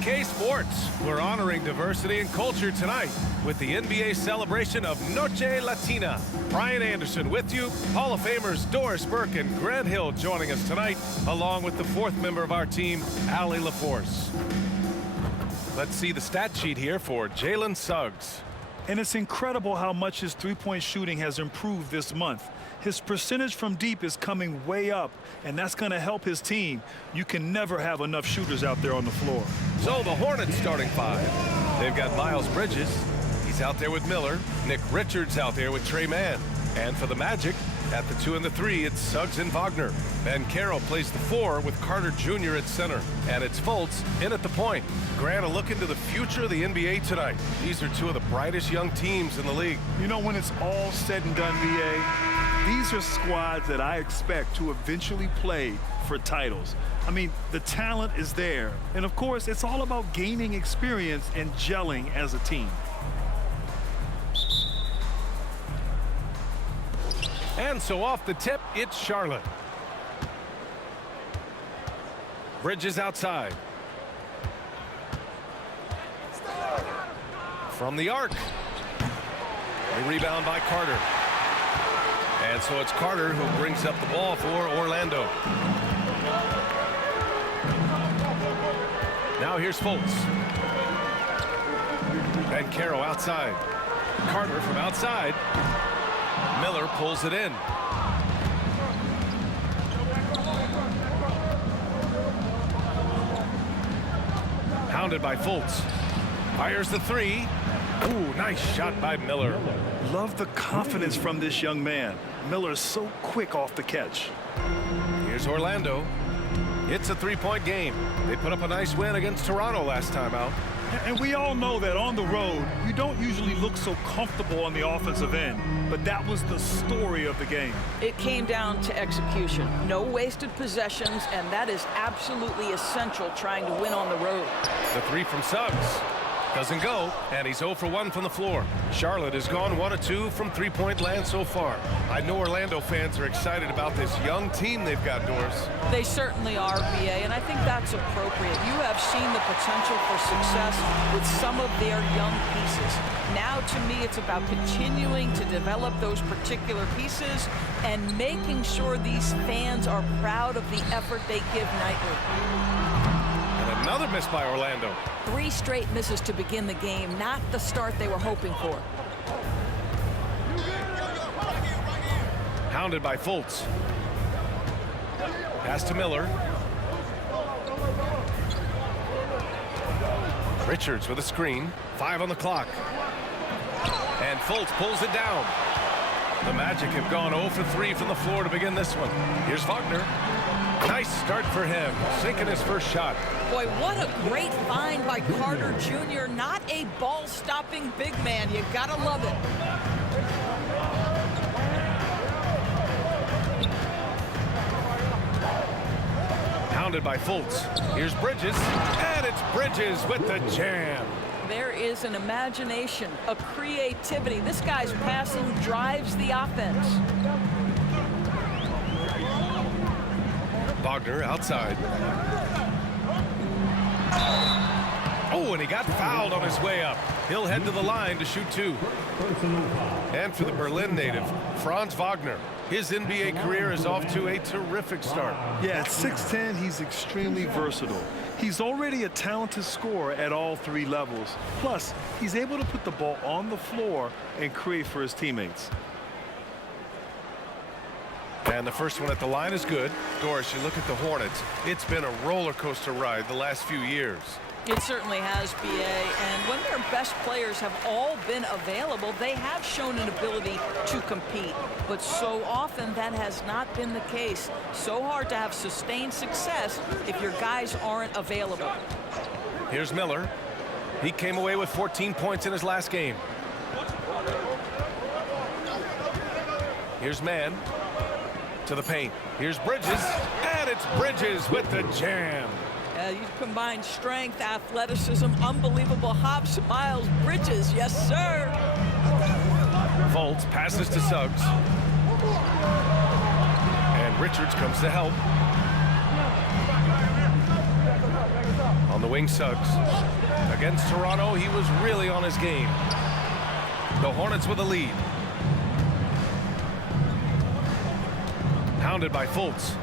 OK Sports. We're honoring diversity and culture tonight with the NBA celebration of Noche Latina. Brian Anderson with you. Hall of Famers Doris Burke and Grant Hill joining us tonight, along with the fourth member of our team, Allie LaForce. Let's see the stat sheet here for Jalen Suggs. And it's incredible how much his three-point shooting has improved this month. His percentage from deep is coming way up, and that's going to help his team. You can never have enough shooters out there on the floor. So the Hornets starting five. They've got Miles Bridges. He's out there with Miller. Nick Richards out there with Trey Mann. And for the Magic, at the 2 and the 3, it's Suggs and Wagner. Banchero plays the 4 with Carter Jr. at center. And it's Fultz in at the point. Grant, a look into the future of the NBA tonight. These are two of the brightest young teams in the league. You know, when it's all said and done, VA, these are squads that I expect to eventually play for titles. I mean, the talent is there. And, of course, it's all about gaining experience and gelling as a team. And so off the tip, it's Charlotte. Bridges outside. From the arc. A rebound by Carter. And so it's Carter who brings up the ball for Orlando. Now here's Fultz. Banchero outside. Carter from outside. Miller pulls it in. Pounded by Fultz. Fires the 3. Ooh, nice shot by Miller. Love the confidence from this young man. Miller's so quick off the catch. Here's Orlando. It's a three-point game. They put up a nice win against Toronto last time out. And we all know that on the road, you don't usually look so comfortable on the offensive end. But that was the story of the game. It came down to execution. No wasted possessions, and that is absolutely essential trying to win on the road. The 3 from Suggs. Doesn't go, and he's 0 for 1 from the floor. Charlotte has gone 1 of 2 from three-point land so far. I know Orlando fans are excited about this young team they've got, Doris. They certainly are, BA, and I think that's appropriate. You have seen the potential for success with some of their young pieces. Now, to me, it's about continuing to develop those particular pieces and making sure these fans are proud of the effort they give nightly. And another miss by Orlando. 3 straight misses to begin the game, not the start they were hoping for. Hounded by Fultz. Pass to Miller. Richards with a screen. 5 on the clock. And Fultz pulls it down. The Magic have gone 0 for 3 from the floor to begin this one. Here's Wagner. Nice start for him, sinking his first shot. Boy, what a great find by Carter Jr. Not a ball-stopping big man. You gotta love it. Pounded by Fultz. Here's Bridges, and it's Bridges with the jam. There is an imagination, a creativity. This guy's passing drives the offense. Wagner outside. Oh, and he got fouled on his way up. He'll head to the line to shoot 2. And for the Berlin native, Franz Wagner. His NBA career is off to a terrific start. Yeah, at 6'10", he's extremely versatile. He's already a talented scorer at all 3 levels. Plus, he's able to put the ball on the floor and create for his teammates. And the first one at the line is good. Doris, you look at the Hornets. It's been a roller coaster ride the last few years. It certainly has, BA, and when their best players have all been available, they have shown an ability to compete. But so often that has not been the case. So hard to have sustained success if your guys aren't available. Here's Miller. He came away with 14 points in his last game. Here's Mann. To the paint. Here's Bridges, and it's Bridges with the jam. You combine strength, athleticism, unbelievable hops. Miles Bridges, yes, sir. Fultz passes to Suggs. And Richards comes to help. On the wing, Suggs. Against Toronto, he was really on his game. The Hornets with a lead. Hounded by Fultz.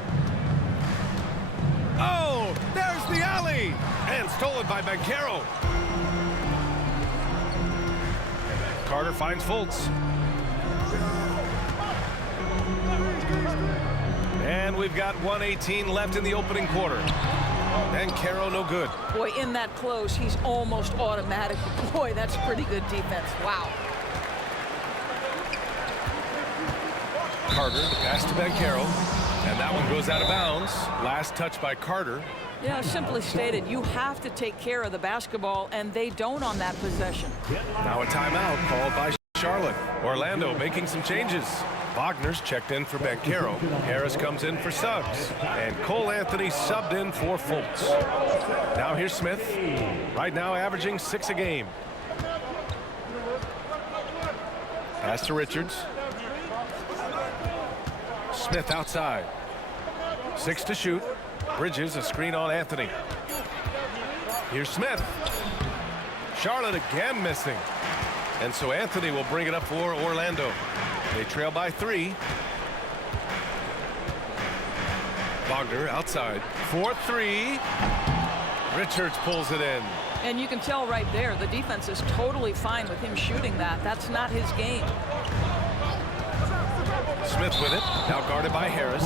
Oh, there's the alley! And stolen by Banchero. Carter finds Fultz. And we've got 1:18 left in the opening quarter. Banchero no good. Boy, in that close, he's almost automatic. Boy, that's pretty good defense. Wow. Carter, pass to Banchero. And that one goes out of bounds. Last touch by Carter. Yeah, simply stated, you have to take care of the basketball, and they don't on that possession. Now a timeout called by Charlotte. Orlando making some changes. Wagner's checked in for Banchero. Harris comes in for Suggs. And Cole Anthony subbed in for Fultz. Now here's Smith. Right now averaging 6 a game. Pass to Richards. Smith outside. 6 to shoot. Bridges a screen on Anthony. Here's Smith. Charlotte again missing. And so Anthony will bring it up for Orlando. They trail by 3. Wagner outside. 4-3. Richards pulls it in. And you can tell right there, the defense is totally fine with him shooting that. That's not his game. Smith with it. Now guarded by Harris.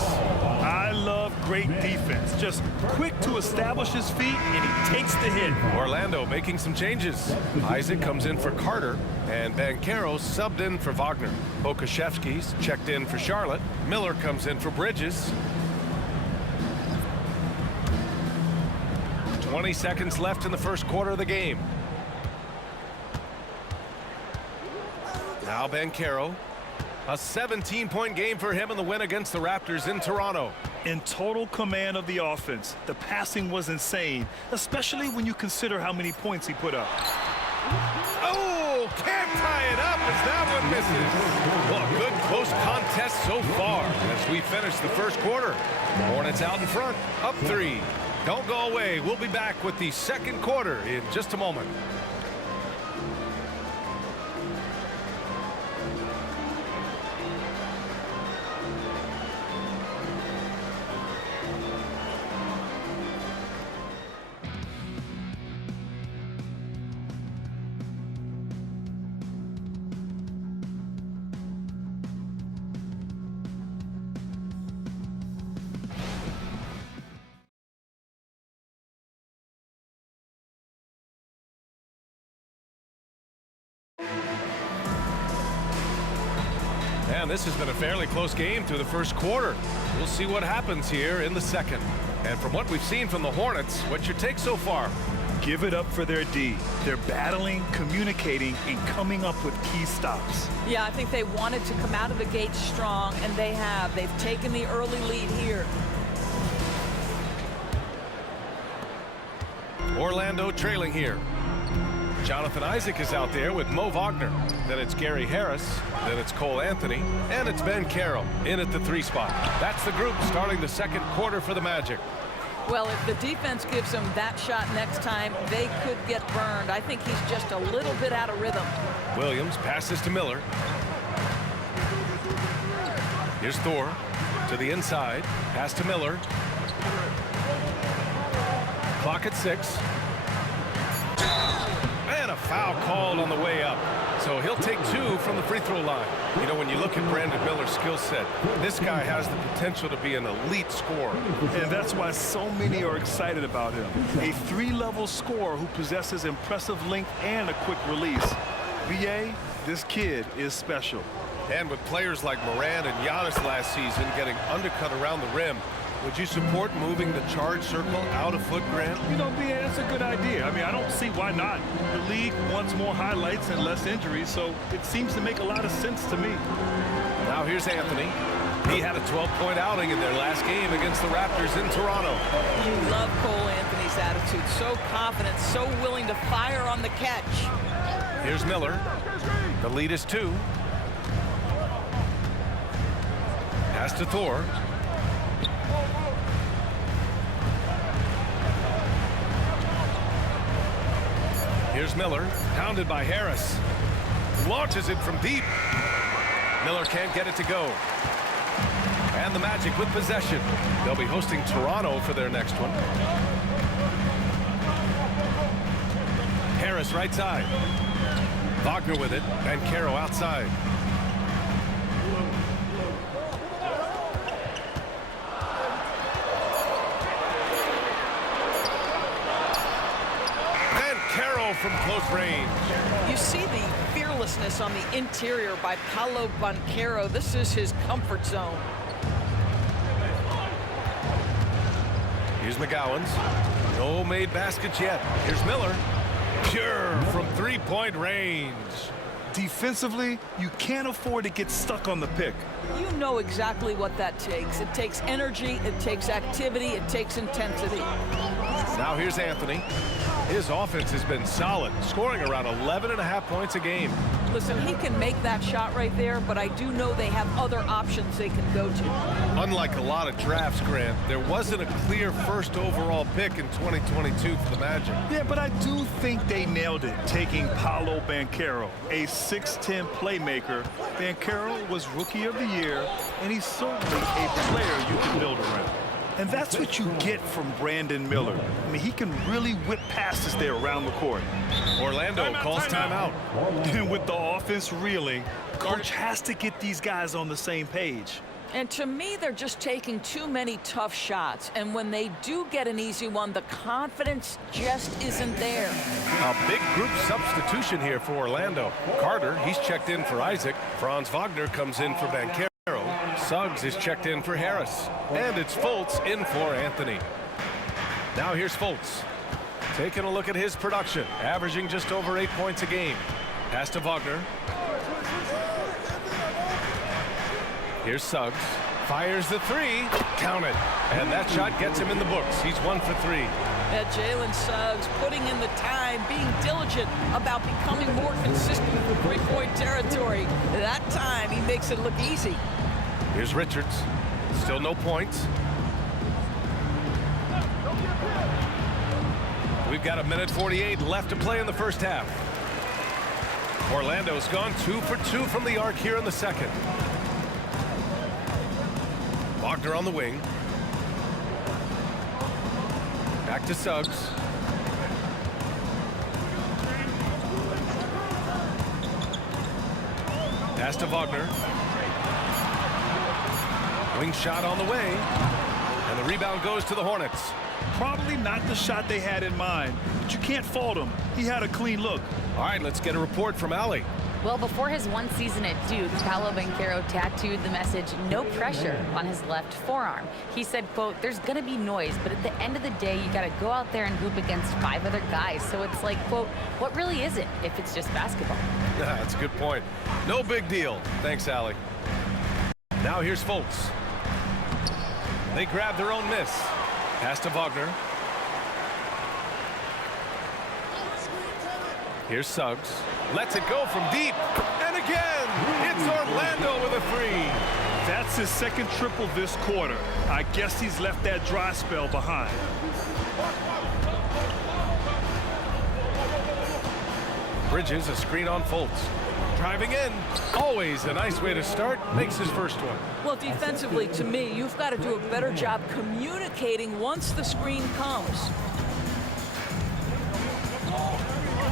I love great defense. Just quick to establish his feet, and he takes the hit. Orlando making some changes. Isaac comes in for Carter, and Banchero subbed in for Wagner. Okashevsky's checked in for Charlotte. Miller comes in for Bridges. 20 seconds left in the first quarter of the game. Now Banchero. A 17-point game for him in the win against the Raptors in Toronto. In total command of the offense. The passing was insane, especially when you consider how many points he put up. Oh, can't tie it up as that one misses. Well, a good close contest so far as we finish the first quarter. Hornets out in front, up 3. Don't go away. We'll be back with the second quarter in just a moment. And this has been a fairly close game through the first quarter. We'll see what happens here in the second. And from what we've seen from the Hornets, what's your take so far? Give it up for their D. They're battling, communicating, and coming up with key stops. Yeah, I think they wanted to come out of the gate strong, and they have. They've taken the early lead here. Orlando trailing here. Jonathan Isaac is out there with Mo Wagner. Then it's Gary Harris. Then it's Cole Anthony. And it's Banchero in at the 3 spot. That's the group starting the second quarter for the Magic. Well, if the defense gives them that shot next time, they could get burned. I think he's just a little bit out of rhythm. Williams passes to Miller. Here's Thor to the inside. Pass to Miller. Clock at 6. And a foul called on the way up. So he'll take 2 from the free throw line. You know, when you look at Brandon Miller's skill set, this guy has the potential to be an elite scorer. And that's why so many are excited about him. A 3-level scorer who possesses impressive length and a quick release. BA, this kid is special. And with players like Morant and Giannis last season getting undercut around the rim, would you support moving the charge circle out a foot, Grant? You know, BA, that's a good idea. I mean, I don't see why not. The league wants more highlights and less injuries, so it seems to make a lot of sense to me. Now here's Anthony. He had a 12-point outing in their last game against the Raptors in Toronto. You love Cole Anthony's attitude. So confident, so willing to fire on the catch. Here's Miller. The lead is 2. Pass to Thor. Here's Miller, pounded by Harris. Launches it from deep. Miller can't get it to go. And the Magic with possession. They'll be hosting Toronto for their next one. Harris right side. Wagner with it, and Caro outside. And Caro from close range. You see the fearlessness on the interior by Paolo Banchero. This is his comfort zone. Here's McGowan's. No made baskets yet. Here's Miller. Pure from three-point range. Defensively, you can't afford to get stuck on the pick. You know exactly what that takes. It takes energy, it takes activity, it takes intensity. Now here's Anthony. His offense has been solid, scoring around 11.5 points a game. Listen, he can make that shot right there, but I do know they have other options they can go to. Unlike a lot of drafts, Grant, there wasn't a clear first overall pick in 2022 for the Magic. Yeah, but I do think they nailed it, taking Paolo Banchero, a 6'10 playmaker. Banchero was Rookie of the Year, and he's certainly a player you can build around. And that's what you get from Brandon Miller. I mean, he can really whip passes there around the court. Orlando calls timeout. And with the offense reeling, coach has to get these guys on the same page. And to me, they're just taking too many tough shots. And when they do get an easy one, the confidence just isn't there. A big group substitution here for Orlando. Carter, he's checked in for Isaac. Franz Wagner comes in for Banchero. Suggs is checked in for Harris. And it's Fultz in for Anthony. Now here's Fultz. Taking a look at his production. Averaging just over 8 points a game. Pass to Wagner. Here's Suggs. Fires the three. Count it. And that shot gets him in the books. He's 1 for 3. That Jalen Suggs putting in the time, being diligent about becoming more consistent in the three-point territory. That time, he makes it look easy. Here's Richards. Still no points. We've got 1:48 left to play in the first half. Orlando's gone 2 for 2 from the arc here in the second. Wagner on the wing. Back to Suggs. Pass to Wagner. Wing shot on the way. And the rebound goes to the Hornets. Probably not the shot they had in mind, but you can't fault him. He had a clean look. All right, let's get a report from Allie. Well, before his one season at Duke, Paolo Banchero tattooed the message, "No pressure," on his left forearm. He said, quote, "There's going to be noise, but at the end of the day, you got to go out there and hoop against 5 other guys. So it's like, quote, what really is it if it's just basketball?" Yeah, that's a good point. No big deal. Thanks, Allie. Now here's Fultz. They grab their own miss. Pass to Wagner. Here's Suggs. Lets it go from deep. And again, it's Orlando with a three. That's his second triple this quarter. I guess he's left that dry spell behind. Bridges, a screen on Fultz. Driving in. Always a nice way to start. Makes his first one. Well, defensively, to me, you've got to do a better job communicating once the screen comes.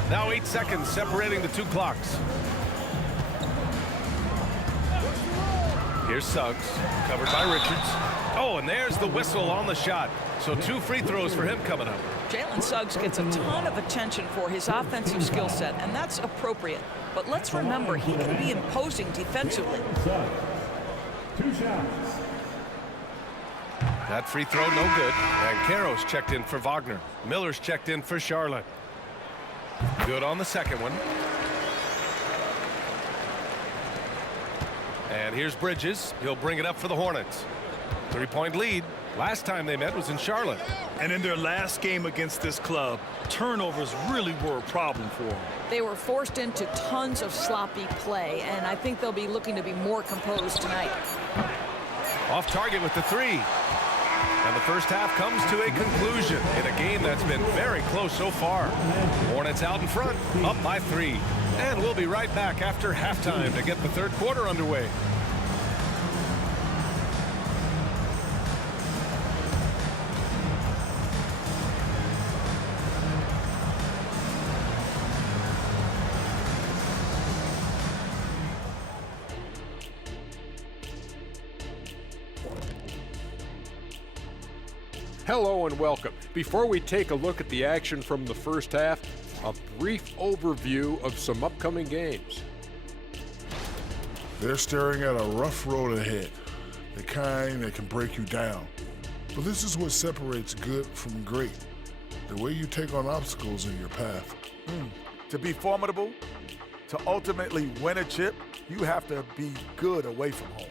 Now 8 seconds separating the two clocks. Here's Suggs, covered by Richards. Oh, and there's the whistle on the shot. So 2 free throws for him coming up. Jalen Suggs gets a ton of attention for his offensive skill set, and that's appropriate. But let's remember, he can be imposing defensively. That free throw no good. And Caro's checked in for Wagner. Miller's checked in for Charlotte. Good on the second one. And here's Bridges. He'll bring it up for the Hornets. 3-point lead. Last time they met was in Charlotte. And in their last game against this club, turnovers really were a problem for them. They were forced into tons of sloppy play, and I think they'll be looking to be more composed tonight. Off target with the three. And the first half comes to a conclusion in a game that's been very close so far. Hornets out in front, up by 3. And we'll be right back after halftime to get the third quarter underway. Hello and welcome. Before we take a look at the action from the first half, a brief overview of some upcoming games. They're staring at a rough road ahead, the kind that can break you down. But this is what separates good from great, the way you take on obstacles in your path. To be formidable, to ultimately win a chip, you have to be good away from home.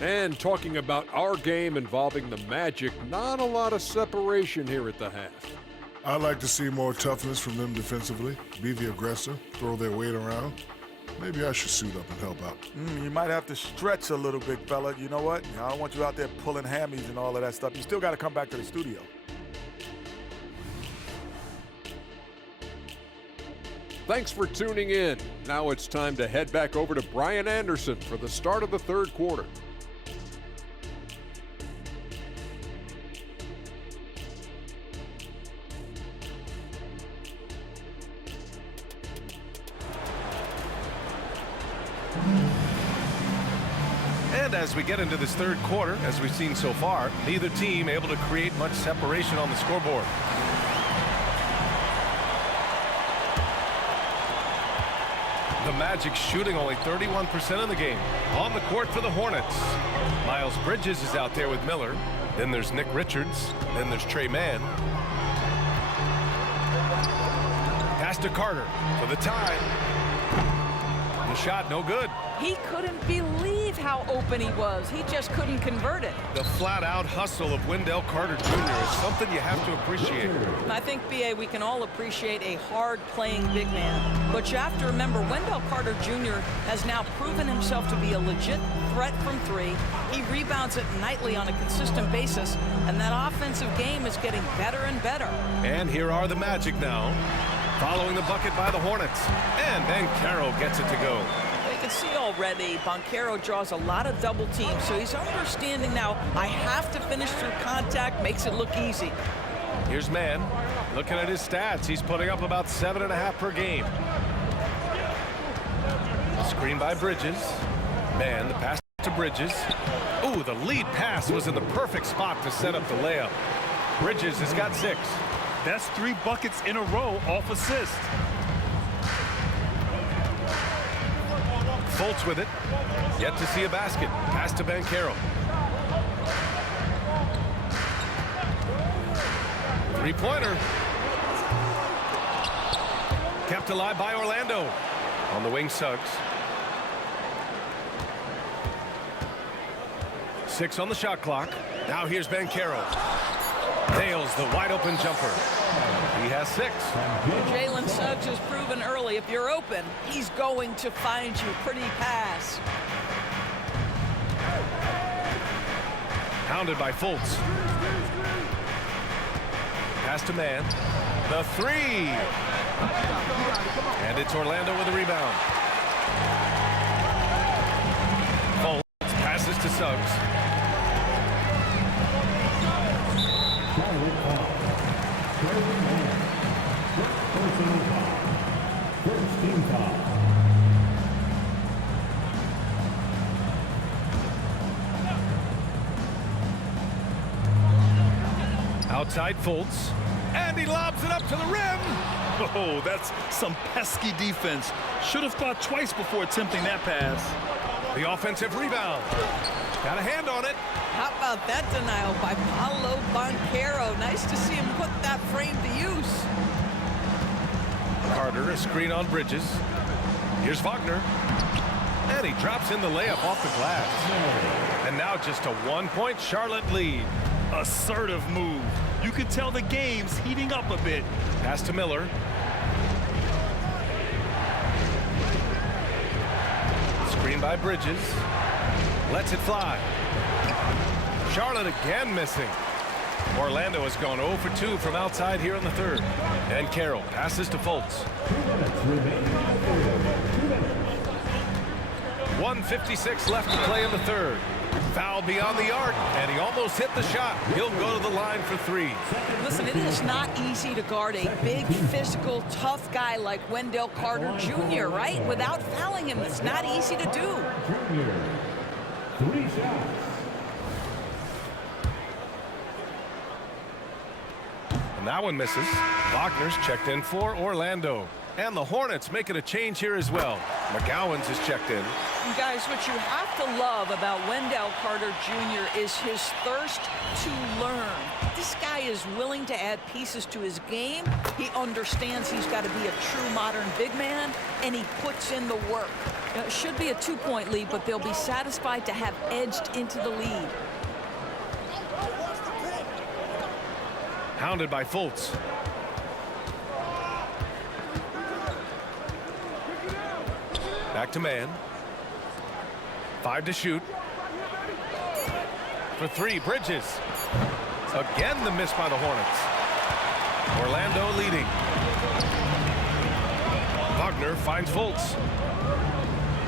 And talking about our game involving the Magic, not a lot of separation here at the half. I'd like to see more toughness from them defensively, be the aggressor, throw their weight around. Maybe I should suit up and help out. You might have to stretch a little, big fella. You know what? I don't want you out there pulling hammies and all of that stuff. You still got to come back to the studio. Thanks for tuning in. Now it's time to head back over to Brian Anderson for the start of the third quarter. And as we get into this third quarter, as we've seen so far, neither team able to create much separation on the scoreboard. The Magic shooting only 31% of the game. On the court for the Hornets, Miles Bridges is out there with Miller. Then there's Nick Richards. Then there's Trey Mann. Pass to Carter for the tie. The shot no good. He couldn't believe how open he was. He just couldn't convert it. The flat-out hustle of Wendell Carter Jr. is something you have to appreciate. I think, B.A., we can all appreciate a hard-playing big man. But you have to remember, Wendell Carter Jr. has now proven himself to be a legit threat from 3. He rebounds it nightly on a consistent basis, and that offensive game is getting better and better. And here are the Magic now, following the bucket by the Hornets. And Banchero gets it to go. You can see already Banchero draws a lot of double teams, so he's understanding now I have to finish through contact, makes it look easy. Here's Mann. Looking at his stats, he's putting up about 7.5 per game. Screen by Bridges. Mann, the pass to Bridges. Ooh, the lead pass was in the perfect spot to set up the layup. Bridges has got 6. That's 3 buckets in a row off assist. Fultz with it. Yet to see a basket. Pass to Banchero. 3-pointer. Kept alive by Orlando. On the wing, Suggs. 6 on the shot clock. Now here's Banchero. Nails the wide-open jumper. He has 6. Jalen Suggs has proven early, if you're open, he's going to find you. Pretty pass. Hounded by Fultz. Pass to Mann. The 3. And it's Orlando with a rebound. Fultz passes to Suggs. Outside Fultz, and he lobs it up to the rim. Oh, that's some pesky defense. Should have thought twice before attempting that pass. The offensive rebound. Got a hand on it. How about that denial by Paolo Banchero? Nice to see him put that frame to use. Carter, a screen on Bridges. Here's Wagner. And he drops in the layup off the glass. And now just a 1-point Charlotte lead. Assertive move. You could tell the game's heating up a bit. Pass to Miller. Screen by Bridges. Lets it fly. Charlotte again missing. Orlando has gone 0 for 2 from outside here in the third. And Carroll passes to Fultz. 1:56 left to play in the third. Foul beyond the arc, and he almost hit the shot. He'll go to the line for 3. Listen, it is not easy to guard a big, physical, tough guy like Wendell Carter Jr., right? Without fouling him, it's not easy to do. And that one misses. Wagner's checked in for Orlando. And the Hornets making a change here as well. McGowan's is checked in. And guys, what you have to love about Wendell Carter Jr. is his thirst to learn. This guy is willing to add pieces to his game. He understands he's got to be a true modern big man, and he puts in the work. It should be a 2-point lead, but they'll be satisfied to have edged into the lead. Hounded by Fultz. Back to man. 5 to shoot. For 3, Bridges. Again the miss by the Hornets. Orlando leading. Wagner finds Fultz.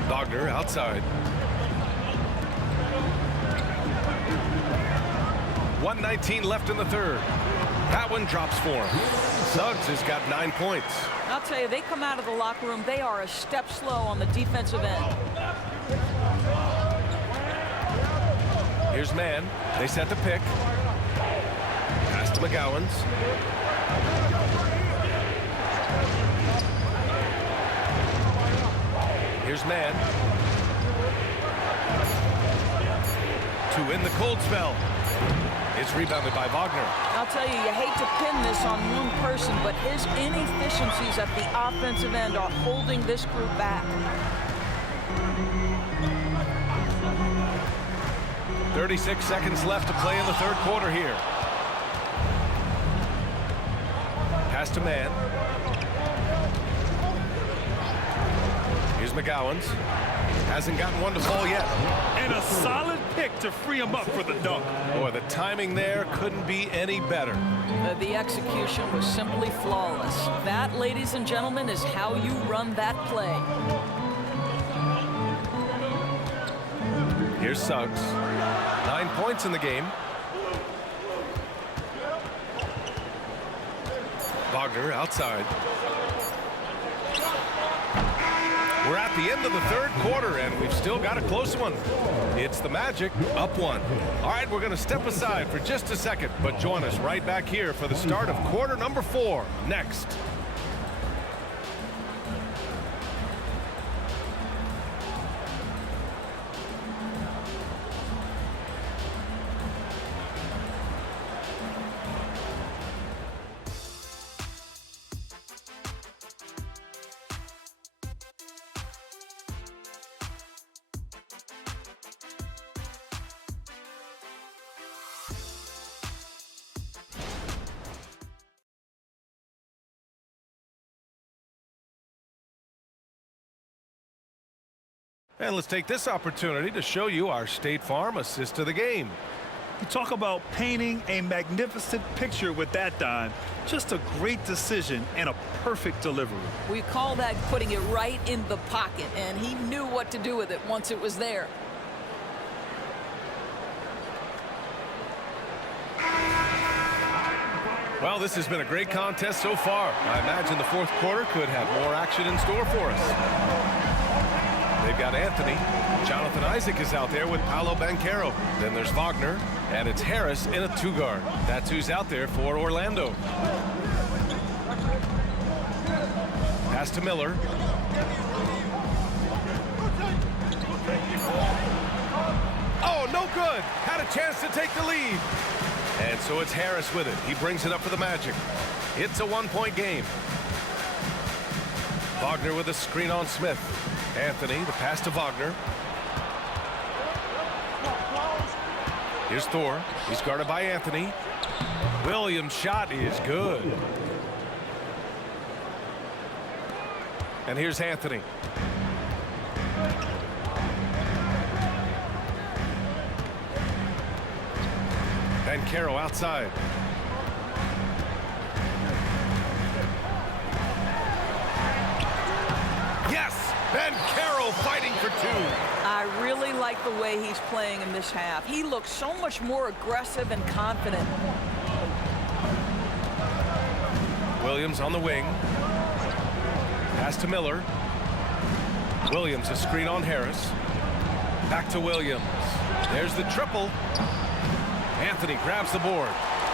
Wagner outside. 1:19 left in the third. That one drops for him. Suggs has got 9 points. I'll tell you, they come out of the locker room, they are a step slow on the defensive end. Here's man. They set the pick. Pass to McGowan's. Here's man. To win the cold spell. It's rebounded by Wagner. I'll tell you, you hate to pin this on one person, but his inefficiencies at the offensive end are holding this group back. 36 seconds left to play in the third quarter here. Pass to man. Here's McGowan's. Hasn't gotten one to fall yet. And a solid pick to free him up for the dunk. Boy, the timing there couldn't be any better. The execution was simply flawless. That, ladies and gentlemen, is how you run that play. Here's Suggs. 9 points in the game. Wagner outside. We're at the end of the third quarter, and we've still got a close one. It's the Magic up 1. All right, we're going to step aside for just a second, but join us right back here for the start of quarter number 4 next. And let's take this opportunity to show you our State Farm assist to the game. You talk about painting a magnificent picture with that dime. Just a great decision and a perfect delivery. We call that putting it right in the pocket, and he knew what to do with it once it was there. Well, this has been a great contest so far. I imagine the fourth quarter could have more action in store for us. They've got Anthony. Jonathan Isaac is out there with Paolo Banchero. Then there's Wagner, and it's Harris in a 2-guard. That's who's out there for Orlando. Pass to Miller. Oh, no good. Had a chance to take the lead. And so it's Harris with it. He brings it up for the Magic. It's a 1-point game. Wagner with a screen on Smith. Anthony, the pass to Wagner. Here's Thor. He's guarded by Anthony. Williams' shot is good. And here's Anthony. Bancaro outside. Yes! Bancaro fighting for two. I really like the way he's playing in this half. He looks so much more aggressive and confident. Williams on the wing. Pass to Miller. Williams a screen on Harris. Back to Williams. There's the triple. Anthony grabs the board.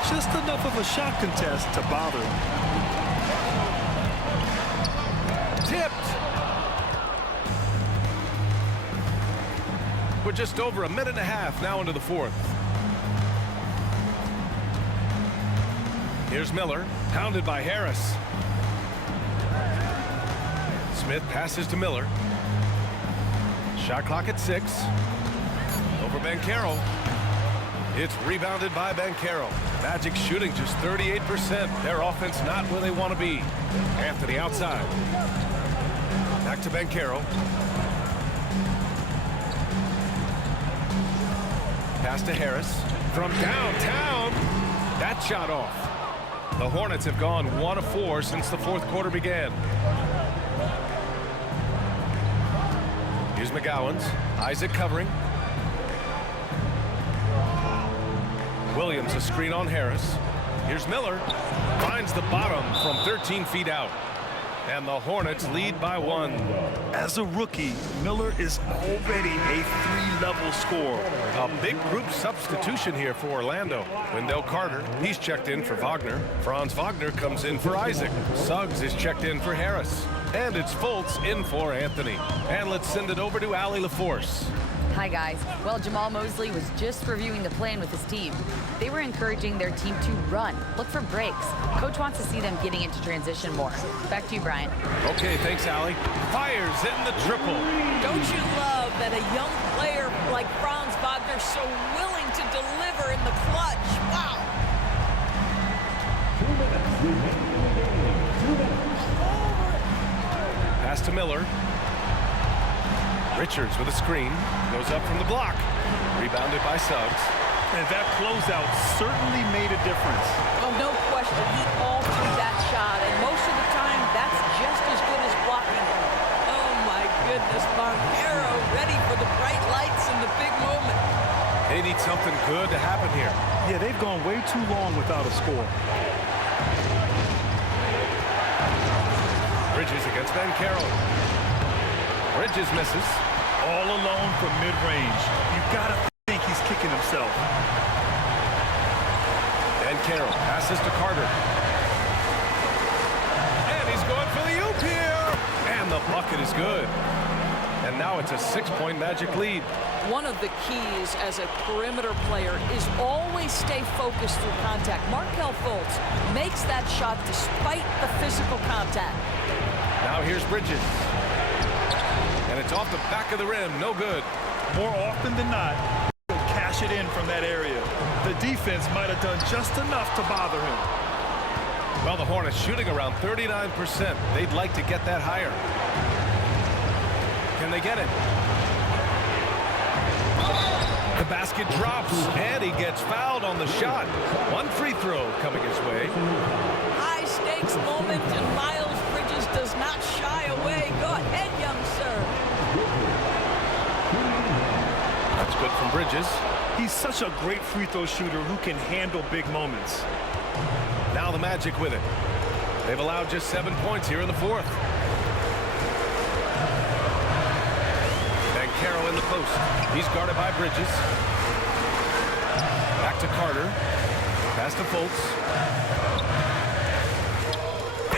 Just enough of a shot contest to bother him. Tipped. We're just over a minute and a half now into the fourth. Here's Miller, pounded by Harris. Smith passes to Miller. Shot clock at 6. Over Bancaro. It's rebounded by Bancaro. Magic shooting just 38%. Their offense not where they want to be. Anthony outside. Back to Bancaro. Pass to Harris. From downtown. That shot off. The Hornets have gone 1 of 4 since the fourth quarter began. Here's McGowan's. Isaac covering. Williams a screen on Harris. Here's Miller. Finds the bottom from 13 feet out. And the Hornets lead by 1. As a rookie, Miller is already a 3-level scorer. A big group substitution here for Orlando. Wendell Carter, he's checked in for Wagner. Franz Wagner comes in for Isaac. Suggs is checked in for Harris. And it's Fultz in for Anthony. And let's send it over to Allie LaForce. Hi, guys. Well, Jamal Mosley was just reviewing the plan with his team. They were encouraging their team to run, look for breaks. Coach wants to see them getting into transition more. Back to you, Brian. Okay, thanks, Allie. Fires in the triple. Don't you love that a young player like Franz Wagner so willing to deliver in the clutch? Wow. Pass to Miller. Richards with a screen. Goes up from the block. Rebounded by Suggs. And that closeout certainly made a difference. Oh, no question. He altered that shot, and most of the time, that's just as good as blocking it. Oh, my goodness. Bancaro ready for the bright lights and the big moment. They need something good to happen here. Yeah, they've gone way too long without a score. Bridges against Bancaro. Bridges misses. All alone from mid-range. You've got to think he's kicking himself. Bancaro passes to Carter. And he's going for the oop here. And the bucket is good. And now it's a 6-point Magic lead. One of the keys as a perimeter player is always stay focused through contact. Markelle Fultz makes that shot despite the physical contact. Now here's Bridges. And it's off the back of the rim. No good. More often than not, he'll cash it in from that area. The defense might have done just enough to bother him. Well, the Hornets shooting around 39%. They'd like to get that higher. Can they get it? The basket drops, and he gets fouled on the shot. One free throw coming his way. High stakes moment, and Miles Bridges does not shy away. Go ahead, young sir. That's good from Bridges. He's such a great free throw shooter who can handle big moments. Now the Magic with it. They've allowed just 7 points here in the fourth. Bancaro in the post. He's guarded by Bridges. Back to Carter. Pass to Fultz.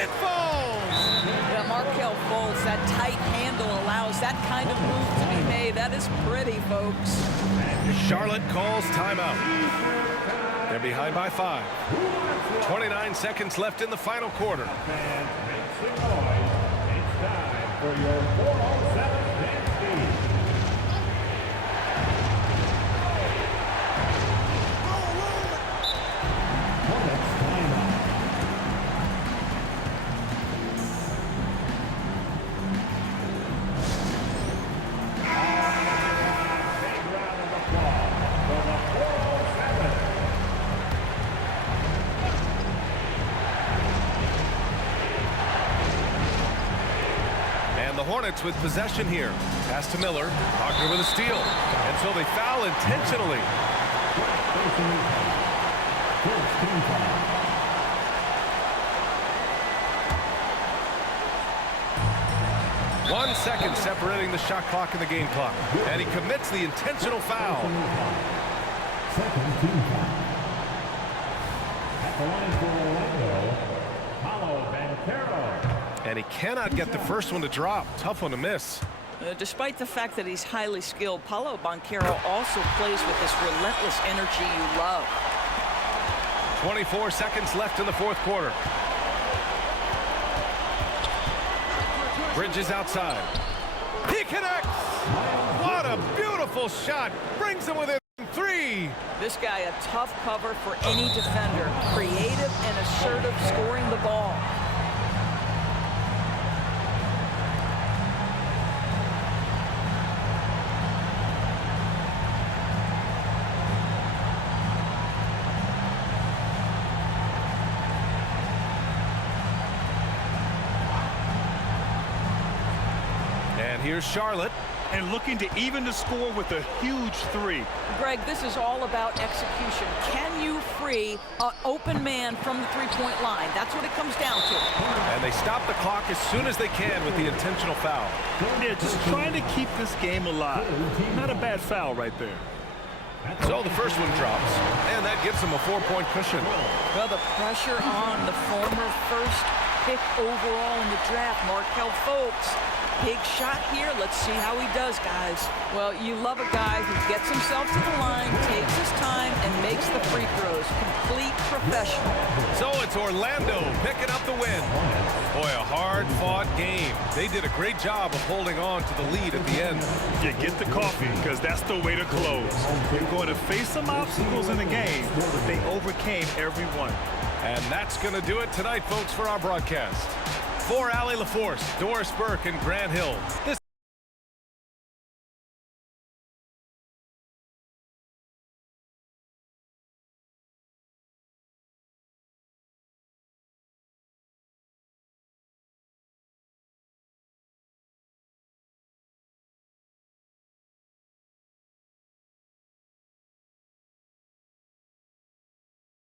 It falls! Yeah, Markelle Fultz, that tight handle allows that kind of move to be made. That is pretty, folks. Charlotte calls timeout. They're behind by 5. 29 seconds left in the final quarter. It's time for your 407 the Hornets with possession here. Pass to Miller. Wagner with a steal. And so they foul intentionally. 1 second separating the shot clock and the game clock. And he commits the intentional foul. Second team foul. At the line for Orlando, Paolo Banchero. And he cannot get the first one to drop. Tough one to miss. Despite the fact that he's highly skilled, Paolo Banchero also plays with this relentless energy you love. 24 seconds left in the fourth quarter. Bridges outside. He connects! What a beautiful shot! Brings him within 3. This guy a tough cover for any defender. Creative and assertive scoring the ball. And here's Charlotte. And looking to even the score with a huge 3. Greg, this is all about execution. Can you free an open man from the three-point line? That's what it comes down to. And they stop the clock as soon as they can with the intentional foul. Yeah, just trying to keep this game alive. Not a bad foul right there. So the first one drops, and that gives them a 4-point cushion. Well, the pressure on the former first pick overall in the draft, Markelle Fultz. Big shot here. Let's see how he does, guys. Well, you love a guy who gets himself to the line, takes his time, and makes the free throws. Complete professional. So it's Orlando picking up the win. Boy, a hard-fought game. They did a great job of holding on to the lead at the end. Yeah, get the coffee, because that's the way to close. You're going to face some obstacles in the game, but they overcame every one. And that's going to do it tonight, folks, for our broadcast. For Allie LaForce, Doris Burke, and Grant Hill, this